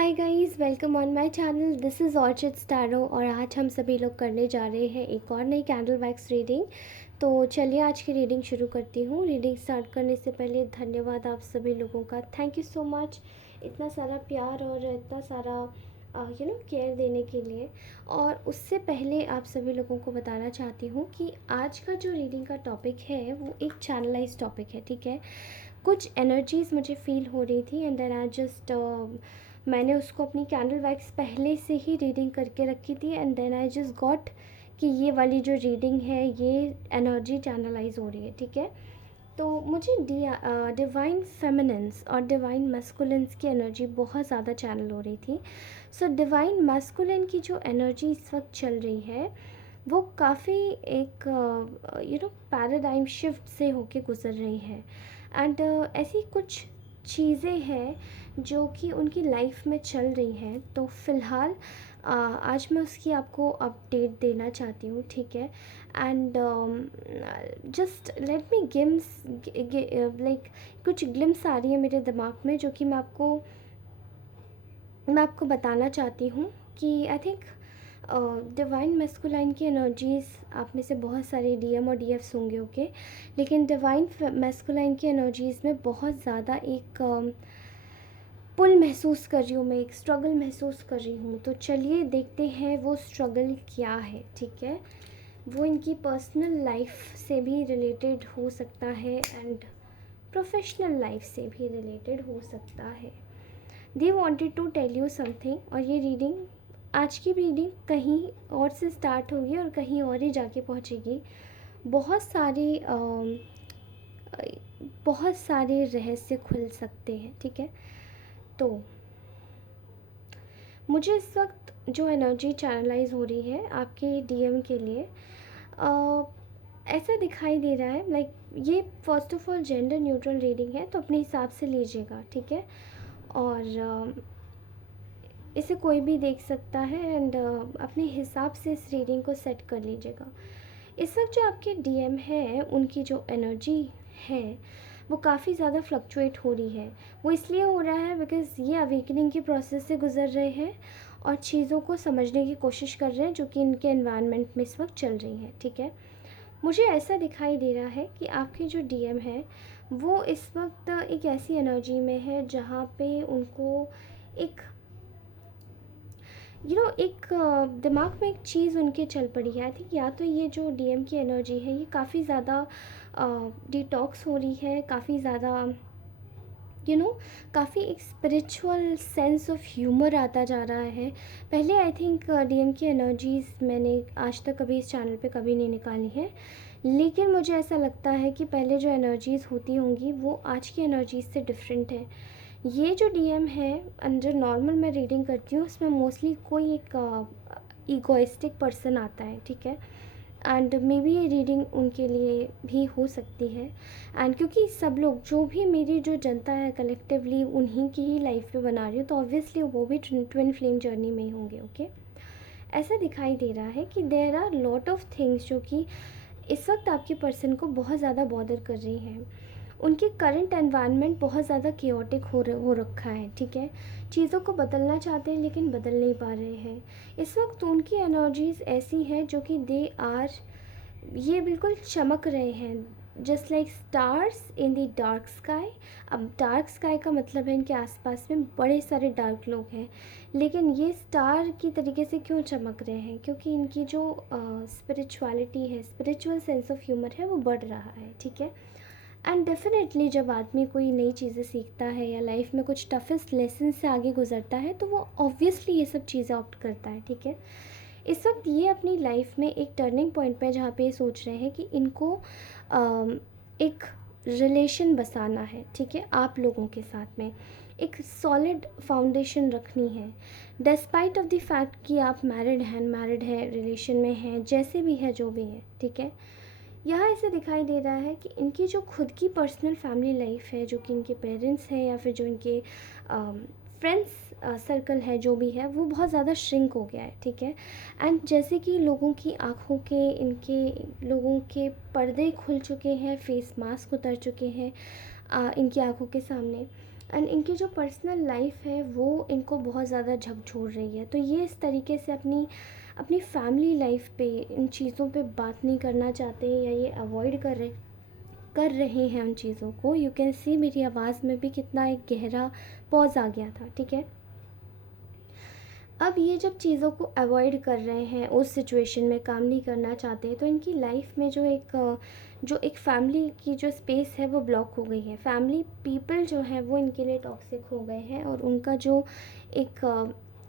Hi guys, welcome on my channel. This is Orchid Starrow और आज हम सभी लोग करने जा रहे हैं एक और नई कैंडल वैक्स रीडिंग। तो चलिए आज की रीडिंग शुरू करती हूँ। रीडिंग स्टार्ट करने से पहले धन्यवाद आप सभी लोगों का। थैंक यू सो मच इतना सारा प्यार और इतना सारा केयर देने के लिए। और उससे पहले आप सभी लोगों को बताना चाहती हूँ कि आज का जो रीडिंग का टॉपिक है वो एक चैनलाइज टॉपिक है, ठीक है। कुछ एनर्जीज़ मुझे फ़ील हो रही थी एंड देन आई जस्ट मैंने उसको अपनी कैंडल वैक्स पहले से ही रीडिंग करके रखी थी and then I just got कि ये वाली जो रीडिंग है ये एनर्जी चैनलाइज हो रही है, ठीक है। तो मुझे डिवाइन फेमिनिन्स और डिवाइन मैस्कुलिन्स की एनर्जी बहुत ज़्यादा चैनल हो रही थी। सो डिवाइन मैस्कुलिन की जो एनर्जी इस वक्त चल रही है वो काफ़ी एक पैराडाइम शिफ्ट से होके गुजर रही है। एंड ऐसी कुछ चीज़ें हैं जो कि उनकी लाइफ में चल रही हैं। तो फ़िलहाल आज मैं उसकी आपको अपडेट देना चाहती हूँ, ठीक है। And just let me glimpse like कुछ ग्लिम्स आ रही है मेरे दिमाग में जो कि मैं आपको बताना चाहती हूँ कि आई थिंक डिवाइन मैस्कुलाइन की एनर्जीज़ आप में से बहुत सारे डीएम और डीएफ्स होंगे, ओके। लेकिन डिवाइन मैस्कुलाइन की एनर्जीज़ में बहुत ज़्यादा एक पुल महसूस कर रही हूँ, मैं एक स्ट्रगल महसूस कर रही हूँ। तो चलिए देखते हैं वो स्ट्रगल क्या है, ठीक है। वो इनकी पर्सनल लाइफ से भी रिलेटेड हो सकता है एंड प्रोफेशनल लाइफ से भी रिलेटेड हो सकता है। They wanted to tell you something. और ये रीडिंग, आज की रीडिंग कहीं और से स्टार्ट होगी और कहीं और ही जाके पहुँचेगी। बहुत सारे बहुत सारे रहस्य खुल सकते हैं, ठीक है। तो मुझे इस वक्त जो एनर्जी चैनलाइज हो रही है आपके डीएम के लिए ऐसा दिखाई दे रहा है, लाइक ये first of all gender neutral reading है, तो अपने हिसाब से लीजिएगा, ठीक है। और इसे कोई भी देख सकता है एंड अपने हिसाब से इस रीडिंग को सेट कर लीजिएगा। इस वक्त जो आपके डीएम है उनकी जो एनर्जी है वो काफ़ी ज़्यादा फ्लक्चुएट हो रही है। वो इसलिए हो रहा है बिकॉज़ ये अवेकनिंग के प्रोसेस से गुजर रहे हैं और चीज़ों को समझने की कोशिश कर रहे हैं जो कि इनके एनवायरनमेंट में इस वक्त चल रही हैं, ठीक है। मुझे ऐसा दिखाई दे रहा है कि आपके जो डीएम है वो इस वक्त एक ऐसी एनर्जी में है जहाँ पे उनको एक एक दिमाग में एक चीज़ उनके चल पड़ी है। आई थिंक या तो ये जो डीएम की एनर्जी है ये काफ़ी ज़्यादा डिटॉक्स हो रही है, काफ़ी ज़्यादा काफ़ी एक स्पिरिचुअल सेंस ऑफ ह्यूमर आता जा रहा है। पहले आई थिंक डीएम की एनर्जीज़ मैंने आज तक कभी इस चैनल पे कभी नहीं निकाली है, लेकिन मुझे ऐसा लगता है कि पहले जो एनर्जीज़ होती होंगी वो आज की एनर्जीज़ से डिफरेंट है। ये जो डीएम है अंडर नॉर्मल मैं रीडिंग करती हूँ उसमें मोस्टली कोई एक ईगोइस्टिक पर्सन आता है, ठीक है। एंड मे बी ये रीडिंग उनके लिए भी हो सकती है। एंड क्योंकि सब लोग जो भी मेरी जो जनता है कलेक्टिवली उन्हीं की ही लाइफ पे बना रही हूँ, तो ऑब्वियसली वो भी ट्विन फ्लेम जर्नी में ही होंगे, ओके। ऐसा दिखाई दे रहा है कि there are lot of things जो कि इस वक्त आपके पर्सन को बहुत ज़्यादा बॉदर कर रही हैं। उनके करंट एनवायरनमेंट बहुत ज़्यादा केओटिक हो रखा है, ठीक है। चीज़ों को बदलना चाहते हैं लेकिन बदल नहीं पा रहे हैं। इस वक्त उनकी एनर्जीज़ ऐसी हैं जो कि दे आर, ये बिल्कुल चमक रहे हैं just like stars in the dark sky. अब डार्क स्काई का मतलब है इनके आसपास में बड़े सारे डार्क लोग हैं, लेकिन ये स्टार की तरीके से क्यों चमक रहे हैं? क्योंकि इनकी जो स्पिरिचुअलिटी है, स्पिरिचुअल सेंस ऑफ ह्यूमर है वो बढ़ रहा है, ठीक है। एंड डेफिनेटली जब आदमी कोई नई चीज़ें सीखता है या लाइफ में कुछ टफेस्ट लेसन से आगे गुजरता है तो वो ऑब्वियसली ये सब चीज़ें ऑप्ट करता है, ठीक है। इस वक्त ये अपनी लाइफ में एक टर्निंग पॉइंट पे जहाँ पे ये सोच रहे हैं कि इनको एक रिलेशन बसाना है, ठीक है, आप लोगों के साथ में एक सॉलिड फाउंडेशन रखनी है। डिस्पाइट ऑफ द फैक्ट कि आप मैरिड हैं, रिलेशन में हैं, जैसे भी है, जो भी है, ठीक है। यहाँ ऐसे दिखाई दे रहा है कि इनकी जो खुद की पर्सनल फैमिली लाइफ है, जो कि इनके पेरेंट्स हैं या फिर जो इनके फ्रेंड्स सर्कल है, जो भी है, वो बहुत ज़्यादा श्रिंक हो गया है, ठीक है। एंड जैसे कि लोगों की आँखों के, इनके लोगों के पर्दे खुल चुके हैं, फेस मास्क उतर चुके हैं इनकी आँखों के सामने। एंड इनकी जो पर्सनल लाइफ है वो इनको बहुत ज़्यादा झकझोर रही है। तो ये इस तरीके से अपनी अपनी फैमिली लाइफ पे इन चीज़ों पे बात नहीं करना चाहते या ये अवॉइड कर रहे हैं उन चीज़ों को। यू कैन सी मेरी आवाज़ में भी कितना एक गहरा पॉज आ गया था, ठीक है। अब ये जब चीज़ों को अवॉइड कर रहे हैं, उस सिचुएशन में काम नहीं करना चाहते, तो इनकी लाइफ में जो एक फैमिली की जो स्पेस है वो ब्लॉक हो गई है। फैमिली पीपल जो है वो इनके लिए टॉक्सिक हो गए हैं, और उनका जो एक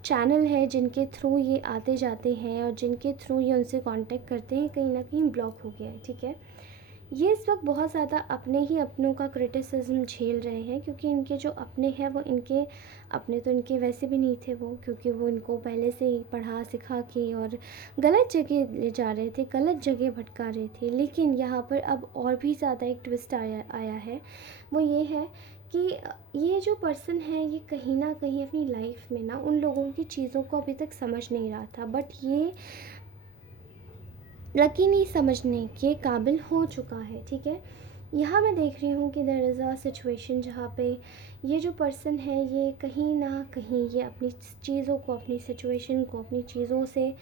चैनल है जिनके थ्रू ये आते जाते हैं और जिनके थ्रू ये उनसे कांटेक्ट करते हैं, कहीं ना कहीं ब्लॉक हो गया है, ठीक है। ये इस वक्त बहुत ज़्यादा अपने ही अपनों का क्रिटिसिज्म झेल रहे हैं, क्योंकि इनके जो अपने हैं वो इनके अपने तो इनके वैसे भी नहीं थे वो, क्योंकि वो इनको पहले से ही पढ़ा सिखा के और गलत जगह ले जा रहे थे, गलत जगह भटका रहे थे। लेकिन यहाँ पर अब और भी ज़्यादा एक ट्विस्ट आया है, वो ये है कि ये जो पर्सन है ये कहीं ना कहीं अपनी लाइफ में ना उन लोगों की चीज़ों को अभी तक समझ नहीं रहा था, बट ये यकीनी समझने के काबिल हो चुका है, ठीक है। यहाँ मैं देख रही हूँ कि देयर इज़ अ सिचुएशन जहाँ पे ये जो पर्सन है ये कहीं ना कहीं ये अपनी चीज़ों को, अपनी सिचुएशन को, अपनी चीज़ों से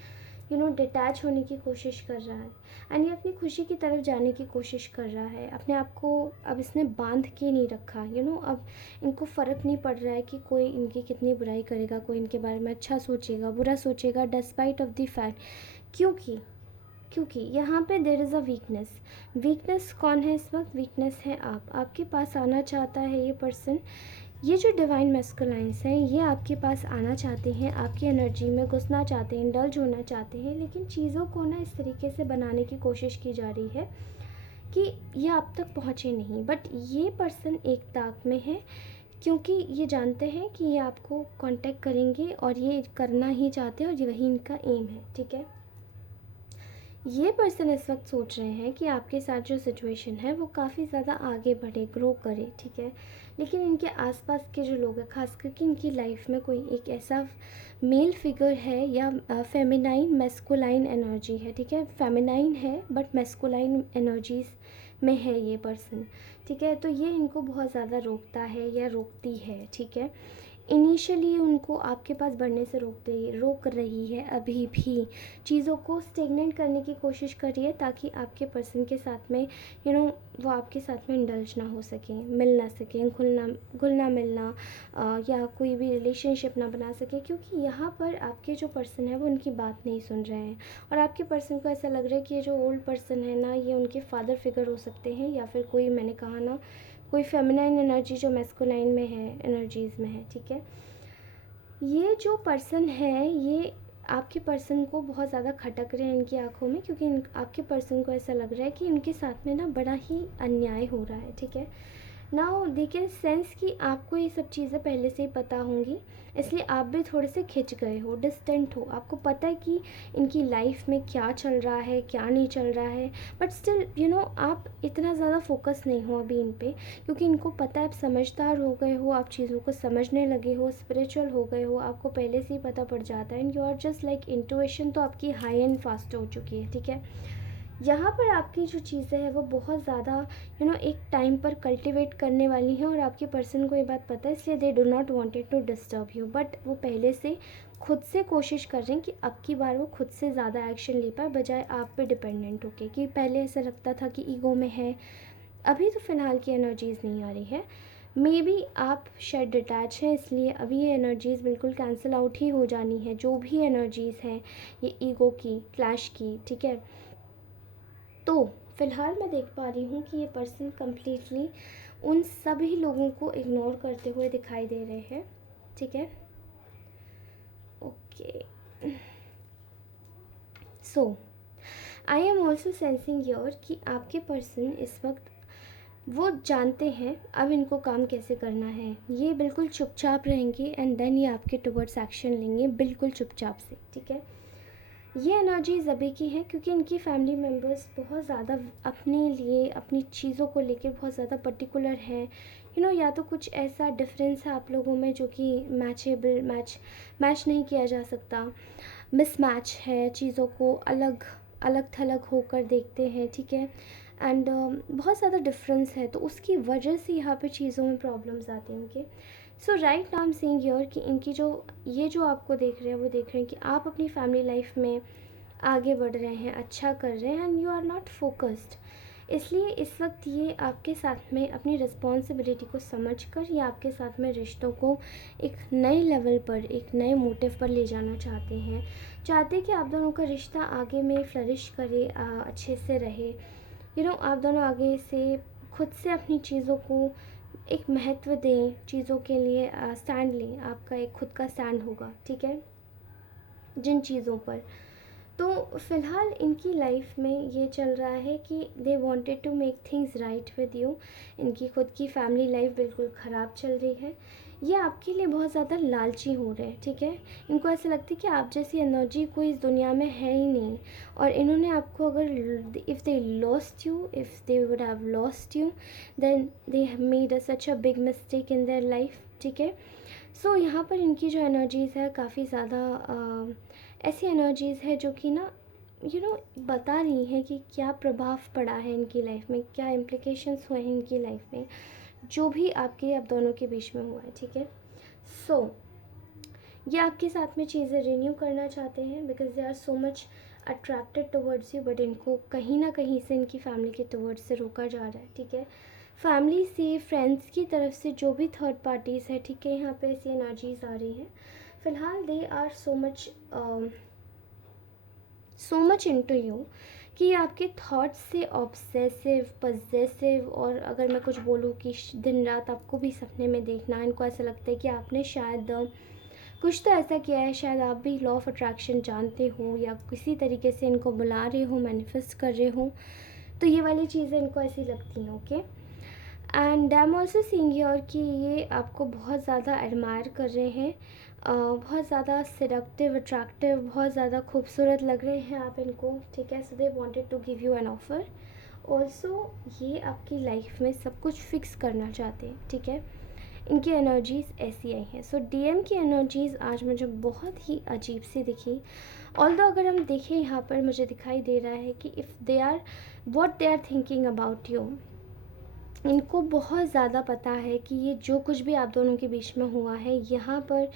डिटैच होने की कोशिश कर रहा है, एंड ये अपनी खुशी की तरफ जाने की कोशिश कर रहा है। अपने आप को अब इसने बांध के नहीं रखा, अब इनको फ़र्क नहीं पड़ रहा है कि कोई इनकी कितनी बुराई करेगा, कोई इनके बारे में अच्छा सोचेगा, बुरा सोचेगा, डिस्पाइट ऑफ द फैक्ट। क्योंकि यहाँ पे देर इज़ अ वीकनेस कौन है इस वक्त? वीकनेस है आपके पास आना चाहता है ये पर्सन। ये जो डिवाइन मैस्कुलाइंस हैं ये आपके पास आना चाहते हैं, आपकी एनर्जी में घुसना चाहते हैं, इंडल्ज होना चाहते हैं, लेकिन चीज़ों को ना इस तरीके से बनाने की कोशिश की जा रही है कि ये आप तक पहुँचे नहीं। बट ये पर्सन एक ताक में है, क्योंकि ये जानते हैं कि ये आपको कांटेक्ट करेंगे और ये करना ही चाहते हैं और वही इनका एम है, ठीक है। ये पर्सन इस वक्त सोच रहे हैं कि आपके साथ जो सिचुएशन है वो काफ़ी ज़्यादा आगे बढ़े, ग्रो करे, ठीक है। लेकिन इनके आसपास के जो लोग हैं, खास करके इनकी लाइफ में कोई एक ऐसा मेल फिगर है या फेमिनाइन मैस्कुलाइन एनर्जी है, ठीक है। फेमिनाइन है बट मैस्कुलाइन एनर्जीज में है ये पर्सन, ठीक है। तो ये इनको बहुत ज़्यादा रोकता है या रोकती है, ठीक है। इनिशियली उनको आपके पास बढ़ने से रोक रही है, अभी भी चीज़ों को स्टेगनेंट करने की कोशिश कर रही है, ताकि आपके पर्सन के साथ में वो आपके साथ में इंडल्ज ना हो सकें, मिल ना सकें, घुलना मिलना या कोई भी रिलेशनशिप ना बना सके, क्योंकि यहाँ पर आपके जो पर्सन है वो उनकी बात नहीं सुन रहे हैं। और आपके पर्सन को ऐसा लग रहा है कि ये जो ओल्ड पर्सन है ना, ये उनके फादर फिगर हो सकते हैं, या फिर कोई, मैंने कहा ना, कोई फेमिनाइन एनर्जी जो मैस्कुलाइन में है, एनर्जीज़ में है, ठीक है। ये जो पर्सन है ये आपके पर्सन को बहुत ज़्यादा खटक रहे हैं इनकी आंखों में, क्योंकि आपके पर्सन को ऐसा लग रहा है कि इनके साथ में ना बड़ा ही अन्याय हो रहा है, ठीक है। नाउ दे कैन सेंस कि आपको ये सब चीज़ें पहले से ही पता होंगी, इसलिए आप भी थोड़े से खिंच गए हो, डिस्टेंट हो, आपको पता है कि इनकी लाइफ में क्या चल रहा है, क्या नहीं चल रहा है, बट स्टिल आप इतना ज़्यादा फोकस नहीं हो अभी इन पे, क्योंकि इनको पता है आप समझदार हो गए हो, आप चीज़ों को समझने लगे हो, स्पिरिचुअल हो गए हो, आपको पहले से ही पता पड़ जाता है, and you are just like intuition तो आपकी हाई एंड फास्ट हो चुकी है, ठीक है। यहाँ पर आपकी जो चीज़ें हैं वो बहुत ज़्यादा एक टाइम पर कल्टिवेट करने वाली हैं, और आपके पर्सन को ये बात पता है, इसलिए they do not wanted to disturb you, but वो पहले से खुद से कोशिश कर रहे हैं कि अब की बार वो खुद से ज़्यादा एक्शन ले पाए, बजाय आप पे डिपेंडेंट होके, कि पहले ऐसा लगता था कि ईगो में है, अभी तो फ़िलहाल की एनर्जीज़ नहीं आ रही है। मे बी आप शायद डिटैच हैं, इसलिए अभी ये एनर्जीज़ बिल्कुल कैंसिल आउट ही हो जानी है, जो भी एनर्जीज़ हैं ये ईगो की, क्लैश की, ठीक है। तो फ़िलहाल मैं देख पा रही हूँ कि ये पर्सन कम्प्लीटली उन सभी लोगों को इग्नोर करते हुए दिखाई दे रहे हैं, ठीक है। Okay, so I am also sensing your कि आपके पर्सन इस वक्त वो जानते हैं अब इनको काम कैसे करना है, ये बिल्कुल चुपचाप रहेंगे, एंड देन ये आपके टुवर्ड्स एक्शन लेंगे बिल्कुल चुपचाप से, ठीक है। ये एनर्जीज़ अभी की है, क्योंकि इनकी फैमिली मेम्बर्स बहुत ज़्यादा अपने लिए, अपनी चीज़ों को लेकर बहुत ज़्यादा पर्टिकुलर हैं, या तो कुछ ऐसा डिफरेंस है आप लोगों में जो कि मैच नहीं किया जा सकता, मिसमैच है, चीज़ों को अलग अलग थलग होकर देखते हैं, ठीक है। एंड बहुत ज़्यादा डिफरेंस है, तो उसकी वजह से यहाँ पे चीज़ों में प्रॉब्लम्स आती हैं उनके। So right now I am seeing here कि इनकी जो जो आपको देख रहे हैं वो देख रहे हैं कि आप अपनी फैमिली लाइफ में आगे बढ़ रहे हैं, अच्छा कर रहे हैं and you are not focused. इसलिए इस वक्त ये आपके साथ में अपनी रिस्पॉन्सिबिलिटी को समझकर ये आपके साथ में रिश्तों को एक नए लेवल पर, एक नए मोटिव पर ले जाना चाहते हैं। चाहते हैं कि आप दोनों का रिश्ता आगे में फ्लरिश करे, अच्छे से रहे। आप दोनों आगे से खुद से अपनी चीज़ों को एक महत्व दें, चीज़ों के लिए स्टैंड लें। आपका एक खुद का स्टैंड होगा, ठीक है, जिन चीज़ों पर। तो फ़िलहाल इनकी लाइफ में ये चल रहा है कि they wanted to make things right with you. इनकी खुद की फैमिली लाइफ बिल्कुल ख़राब चल रही है। ये आपके लिए बहुत ज़्यादा लालची हो रहे हैं, ठीक है। इनको ऐसा लगता है कि आप जैसी एनर्जी कोई इस दुनिया में है ही नहीं, और इन्होंने आपको अगर if they lost you, if they would have lost you, then they have made such a big mistake in their life, ठीक है। सो यहाँ पर इनकी जो एनर्जीज़ है काफ़ी ज़्यादा ऐसी एनर्जीज़ है जो कि ना बता रही हैं कि क्या प्रभाव पड़ा है इनकी लाइफ में, क्या इम्प्लिकेशंस हुए हैं इनकी लाइफ में, जो भी आपके आप दोनों के बीच में हुआ है, ठीक है। सो ये आपके साथ में चीज़ें रिन्यू करना चाहते हैं because they are so much attracted towards you, but इनको कहीं ना कहीं से इनकी फैमिली के टवर्ड्स से रोका जा रहा है, ठीक है। फैमिली से, फ्रेंड्स की तरफ से, जो भी थर्ड पार्टीज़ है, ठीक है, यहाँ पे ऐसी एनर्जीज आ रही हैं। फ़िलहाल they are so much into you कि ये आपके थॉट्स से ऑब्सेसिव, पजेसिव, और अगर मैं कुछ बोलूँ कि दिन रात आपको भी सपने में देखना, इनको ऐसा लगता है कि आपने शायद कुछ तो ऐसा किया है, शायद आप भी लॉ ऑफ अट्रैक्शन जानते हो या किसी तरीके से इनको बुला रहे हो, मैनिफेस्ट कर रहे हो। तो ये वाली चीज़ें इनको ऐसी लगती हैं, okay. And I am also seeing here कि ये आपको बहुत ज़्यादा एडमायर कर रहे हैं, बहुत ज़्यादा सिडक्टिव, अट्रैक्टिव, बहुत ज़्यादा खूबसूरत लग रहे हैं आप इनको, ठीक है। So they wanted to give you an offer. Also ये आपकी लाइफ में सब कुछ फिक्स करना चाहते हैं, ठीक है। इनकी एनर्जीज़ ऐसी आई हैं। सो डीएम की एनर्जीज़ आज मुझे बहुत ही अजीब सी दिखी। ऑल्दो अगर हम देखें यहाँ पर मुझे दिखाई दे रहा है कि if they are what they are thinking about you, इनको बहुत ज़्यादा पता है कि ये जो कुछ भी आप दोनों के बीच में हुआ है, यहाँ पर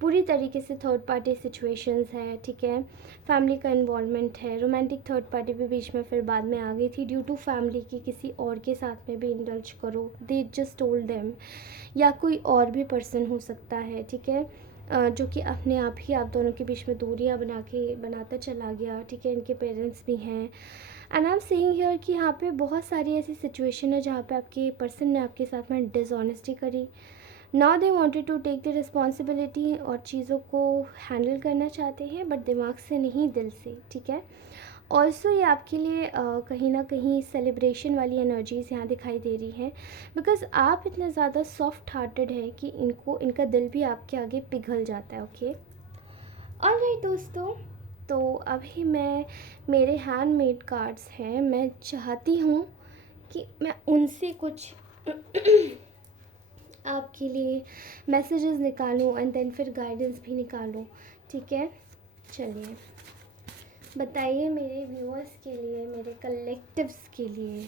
पूरी तरीके से थर्ड पार्टी सिचुएशंस है, ठीक है। फैमिली का इन्वॉल्वमेंट है, रोमांटिक थर्ड पार्टी भी बीच में फिर बाद में आ गई थी ड्यू टू फैमिली की किसी और के साथ में भी इंडल्ज करो, दे जस्ट टोल्ड देम, या कोई और भी पर्सन हो सकता है, ठीक है, जो कि अपने आप ही आप दोनों के बीच में दूरियां बनाता चला गया, ठीक है। इनके पेरेंट्स भी हैं। And I am saying here कि यहाँ पे बहुत सारी ऐसी सिचुएशन है जहाँ पे आपके पर्सन ने आपके साथ में डिसऑनेस्टी करी। Now they wanted to take the responsibility और चीज़ों को हैंडल करना चाहते हैं, बट दिमाग से नहीं, दिल से, ठीक है। ऑल्सो ये आपके लिए कहीं ना कहीं सेलिब्रेशन वाली एनर्जीज़ यहाँ दिखाई दे रही हैं, बिकॉज आप इतने ज़्यादा सॉफ्ट हार्टेड है कि इनका दिल भी आपके आगे पिघल जाता है, ओके। ऑलराइट दोस्तों, तो अभी मेरे हैंडमेड कार्ड्स हैं, मैं चाहती हूँ कि मैं उनसे कुछ आपके लिए मैसेजेस निकालूं एंड देन फिर गाइडेंस भी निकालूं, ठीक है। चलिए बताइए मेरे व्यूअर्स के लिए, मेरे कलेक्टिव्स के लिए,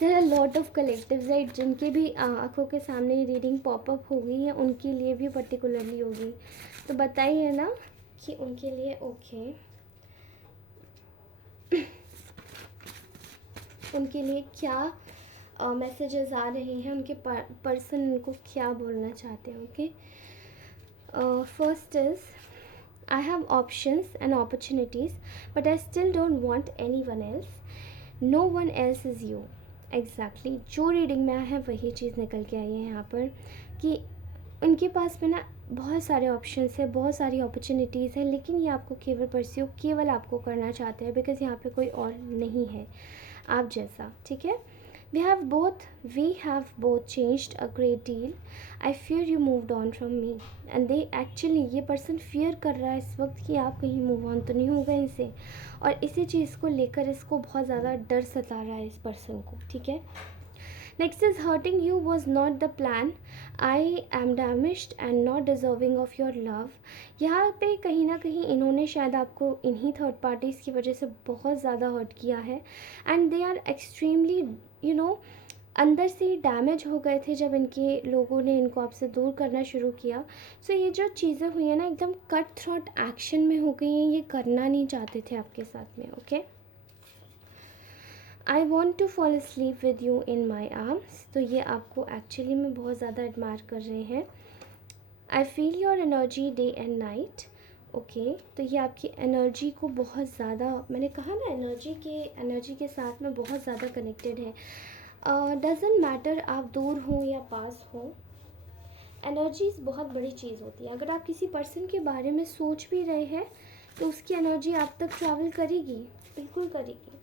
there are lot of collectives right, जिनके भी आँखों के सामने रीडिंग पॉपअप होगी या उनके लिए भी पर्टिकुलरली होगी, तो बताइए ना कि उनके लिए ओके उनके लिए क्या मैसेजेस आ रहे हैं, उनके पर्सन उनको क्या बोलना चाहते हैं, okay. First is I have options and opportunities, but I still don't want anyone else. No one else is you. Exactly. जो रीडिंग में आया है वही चीज़ निकल के आई है यहाँ पर कि उनके पास में ना बहुत सारे ऑप्शंस है, बहुत सारी अपॉर्चुनिटीज़ है, लेकिन ये आपको केवल आपको करना चाहते हैं बिकॉज़ यहाँ पे कोई और नहीं है आप जैसा, ठीक है। We have both changed a great deal. I fear you moved on from me. And they actually, ये पर्सन फियर कर रहा है इस वक्त कि आप कहीं मूव ऑन तो नहीं हो गए इनसे, और इसी चीज़ को लेकर इसको बहुत ज़्यादा डर सता रहा है इस पर्सन को, ठीक है। Next is hurting you was not the plan. I am damaged and not deserving of your love. यहाँ पे कहीं ना कहीं इन्होंने शायद आपको इन्हीं थर्ड पार्टीज़ की वजह से बहुत ज़्यादा हर्ट किया है, एंड दे आर एक्सट्रीमली अंदर से ही डैमेज हो गए थे जब इनके लोगों ने इनको आपसे दूर करना शुरू किया। सो ये जो चीज़ें हुई हैं ना, एकदम कट थ्रोट एक्शन में हो गई हैं, ये करना नहीं चाहते थे आपके साथ में। Okay, I want to fall sleep with you in my arms. तो ये आपको एक्चुअली में बहुत ज़्यादा एडमायर कर रहे हैं। I feel your energy day and night. Okay, तो ये आपकी एनर्जी को बहुत ज़्यादा, मैंने कहा ना, एनर्जी के साथ में बहुत ज़्यादा कनेक्टेड है। डज़न्ट मैटर आप दूर हों या पास हों, एनर्जीज़ बहुत बड़ी चीज़ होती है। अगर आप किसी पर्सन के बारे में सोच भी रहे हैं तो उसकी एनर्जी आप तक ट्रैवल करेगी, बिल्कुल करेगी।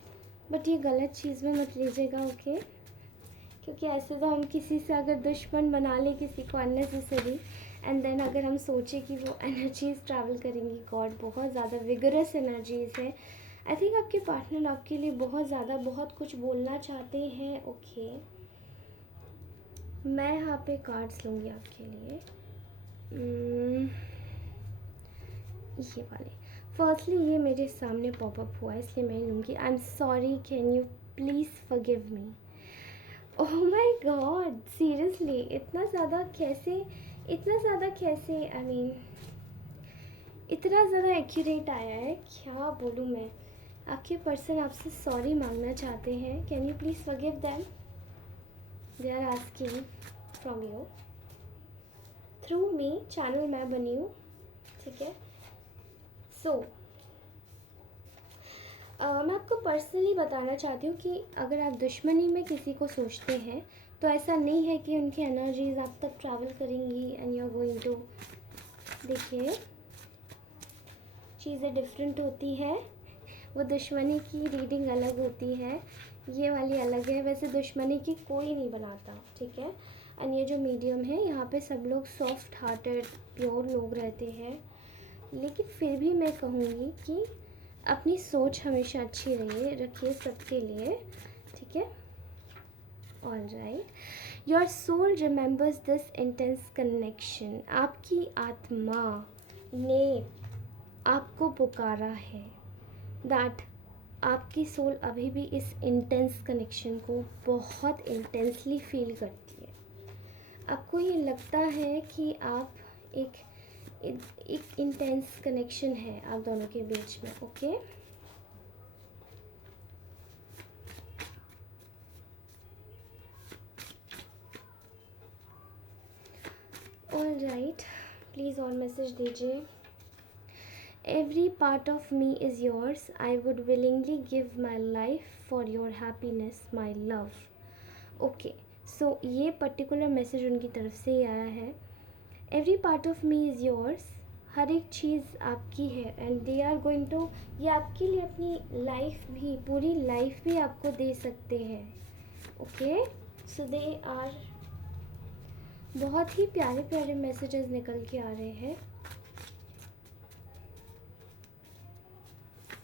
बट ये गलत चीज़ में मत लीजिएगा। ओके, क्योंकि ऐसे तो हम किसी से अगर दुश्मन बना ले किसी को अननेसेसरी, एंड देन अगर हम सोचें कि वो एनर्जीज़ ट्रैवल करेंगी, गॉड, बहुत ज़्यादा विगरस एनर्जीज़ है। आई थिंक आपके पार्टनर आपके लिए बहुत ज़्यादा बहुत कुछ बोलना चाहते हैं। ओके, मैं यहाँ पे कार्ड्स लूँगी आपके लिए। ये वाले। फर्स्टली ये मेरे सामने पॉपअप हुआ है इसलिए मैं लूँगी। I am sorry, can you please forgive me. Oh my God, seriously इतना ज़्यादा कैसे, आई मीन इतना ज़्यादा एक्यूरेट आया है, क्या बोलूँ मैं। आपके पर्सन आपसे सॉरी मांगना चाहते हैं। Can you please forgive them, they are asking from you through me. Channel मैं बनी हूँ, ठीक है। सो मैं आपको पर्सनली बताना चाहती हूँ कि अगर आप दुश्मनी में किसी को सोचते हैं तो ऐसा नहीं है कि उनकी एनर्जीज आप तक ट्रैवल करेंगी and you are going to. देखिए, चीज़ें डिफरेंट होती है। वो दुश्मनी की रीडिंग अलग होती है, ये वाली अलग है। वैसे दुश्मनी की कोई नहीं बनाता, ठीक है। एंड ये जो मीडियम है, यहाँ पे सब लोग सॉफ्ट हार्टेड प्योर लोग रहते हैं। लेकिन फिर भी मैं कहूँगी कि अपनी सोच हमेशा अच्छी रखिए सबके लिए, ठीक है। All right, your soul remembers this intense connection. आपकी आत्मा ने आपको पुकारा है, दैट आपकी सोल अभी भी इस इंटेंस कनेक्शन को बहुत इंटेंसली फील करती है। आपको ये लगता है कि आप एक इंटेंस कनेक्शन है आप दोनों के बीच में। ओके, ऑल राइट, प्लीज़ और मैसेज दीजिए। Every part of me is yours, I would willingly give my life for your happiness my love. Okay, so ये पर्टिकुलर मैसेज उनकी तरफ से ही आया है। Every part of me is yours, हर एक चीज़ आपकी है and they are going to, ये आपके लिए अपनी लाइफ भी, पूरी लाइफ भी आपको दे सकते हैं। ओके, सो दे आर, बहुत ही प्यारे प्यारे मैसेजेस निकल के आ रहे हैं।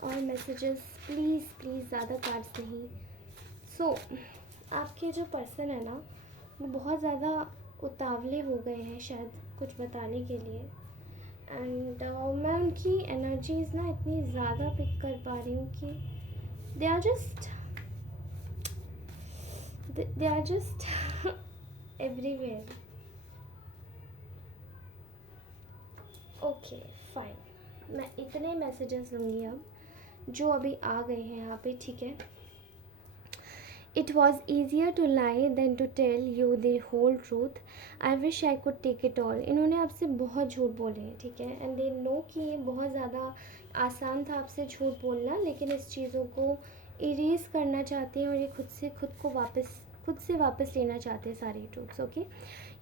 और मैसेजेस प्लीज़ प्लीज़, ज़्यादा कार्ड्स नहीं। सो आपके जो पर्सन है ना, वो बहुत ज़्यादा उतावले हो गए हैं शायद कुछ बताने के लिए। एंड मैं उनकी एनर्जीज़ ना इतनी ज़्यादा पिक कर पा रही हूँ कि they are just everywhere. Okay fine, मैं इतने मैसेजेस लूँगी अब जो अभी आ गए हैं यहाँ पे, ठीक है। It was easier to lie than to tell you the whole truth. I wish I could take it all. इन्होंने आपसे बहुत झूठ बोले हैं, ठीक है। एंड दे नो कि ये बहुत ज़्यादा आसान था आपसे झूठ बोलना, लेकिन इस चीज़ों को इरेज करना चाहते हैं और ये खुद से वापस लेना चाहते हैं सारे truths. Okay,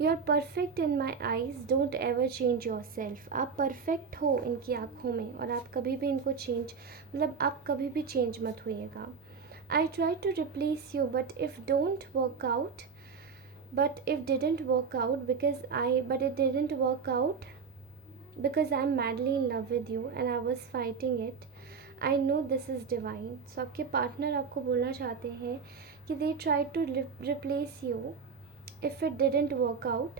you are perfect in my eyes, don't ever change yourself. आप परफेक्ट हो इनकी आँखों में और आप कभी भी इनको चेंज, मतलब आप कभी भी चेंज मत होइएगा। I tried to replace you, but it didn't work out but it didn't work out because I'm madly in love with you and I was fighting it. I know this is divine. So आपके partner आपको बोलना चाहते हैं कि they tried to replace you if it didn't work out,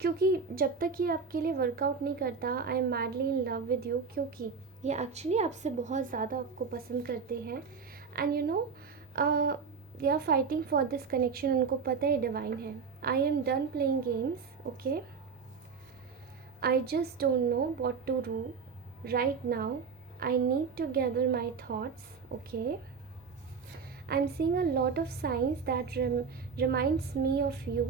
क्योंकि जब तक ये आपके लिए वर्कआउट नहीं करता, I am madly in love with you, क्योंकि ये एक्चुअली आपसे बहुत ज़्यादा आपको पसंद करते हैं। And you know, they are fighting for this connection, उनको पता है डिवाइन है. I am done playing games, okay. I just don't know what to do right now. I need to gather my thoughts, okay. I am seeing a lot of signs that reminds me of you.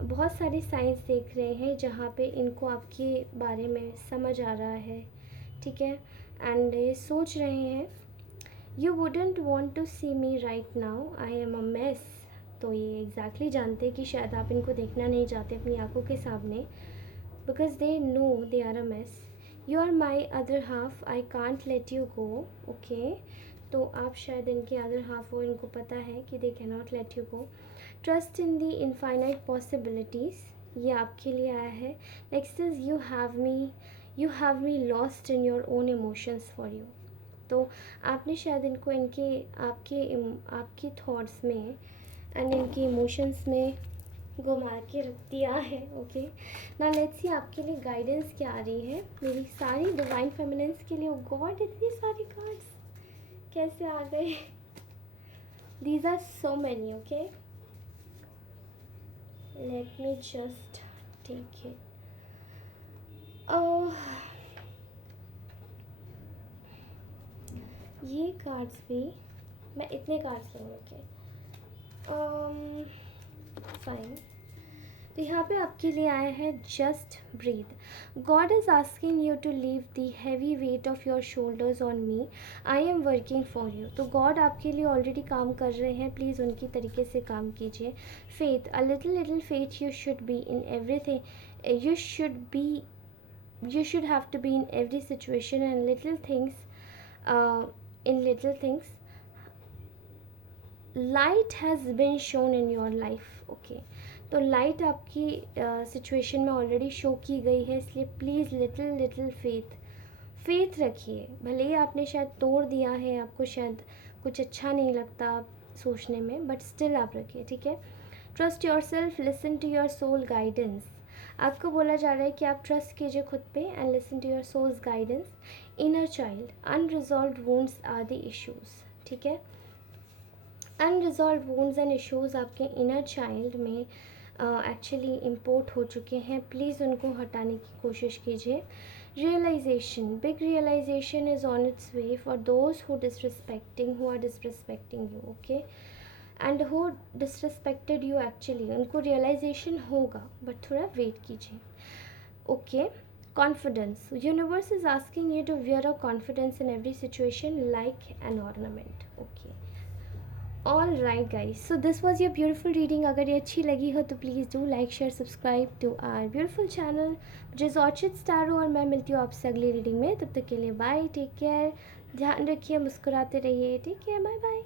बहुत सारे science देख रहे हैं जहाँ पे इनको आपके बारे में समझ आ रहा है, ठीक है. एंड ये सोच रहे हैं, you wouldn't want to see me right now, I am a mess. तो ये एग्जैक्टली जानते हैं कि शायद आप इनको देखना नहीं चाहते अपनी आंखों के सामने, because they know they are a mess. You are my other half, I can't let you go, okay. तो आप शायद इनके अदर हाफ हो, इनको पता है कि they can not let you go. Trust in the infinite possibilities, ये आपके लिए आया है. Next is you have me lost in your own emotions for you. तो आपने शायद इनको इनके आपके थॉट्स में एंड इनके इमोशंस में घुमा के रख दिया है, ओके. ना लेट्स सी आपके लिए गाइडेंस क्या आ रही है मेरी सारी डिवाइन फेमिनिन्स के लिए. गॉड, इतनी सारी कार्ड्स कैसे आ गए? These are so many, okay. Let me just take it. ये कार्ड्स भी मैं इतने कार्ड्स लूँगी, ओके. फाइन. तो यहाँ पे आपके लिए आया है just breathe. God is asking you to leave the heavy weight of your shoulders on me, I am working for you. तो गॉड आपके लिए ऑलरेडी काम कर रहे हैं, प्लीज़ उनकी तरीके से काम कीजिए. Faith, a little faith you should be in everything. You should have to be in every situation and little things, in little things light has been shown in your life, okay. तो light आपकी situation में already show की गई है, इसलिए please little faith रखिए. भले ही आपने शायद तोड़ दिया है, आपको शायद कुछ अच्छा नहीं लगता सोचने में, बट स्टिल आप रखिए, ठीक है. Trust yourself, listen to your soul guidance. आपको बोला जा रहा है कि आप ट्रस्ट कीजिए खुद पे and listen to your soul's guidance. Inner child, unresolved wounds are the issues, ठीक है. अनरिजॉल्व वुंड्स एंड इश्यूज़ आपके इनर चाइल्ड में एक्चुअली इम्पोर्ट हो चुके हैं, प्लीज़ उनको हटाने की कोशिश कीजिए. Realisation, big realisation is on its way for those who are disrespecting you, okay. And who disrespected you, actually उनको रियलाइजेशन होगा, बट थोड़ा वेट कीजिए, okay. Confidence, universe is asking you to wear a confidence in every situation like an ornament, okay. All right guys, so this was your beautiful reading. अगर ये अच्छी लगी हो तो please do like share subscribe to our beautiful channel, जिस orchid स्टारो. और मैं मिलती हूँ आपसे अगली रीडिंग में. तब तक के लिए बाय, टेक केयर, ध्यान रखिए, मुस्कुराते रहिए, टेक केयर, बाय बाय.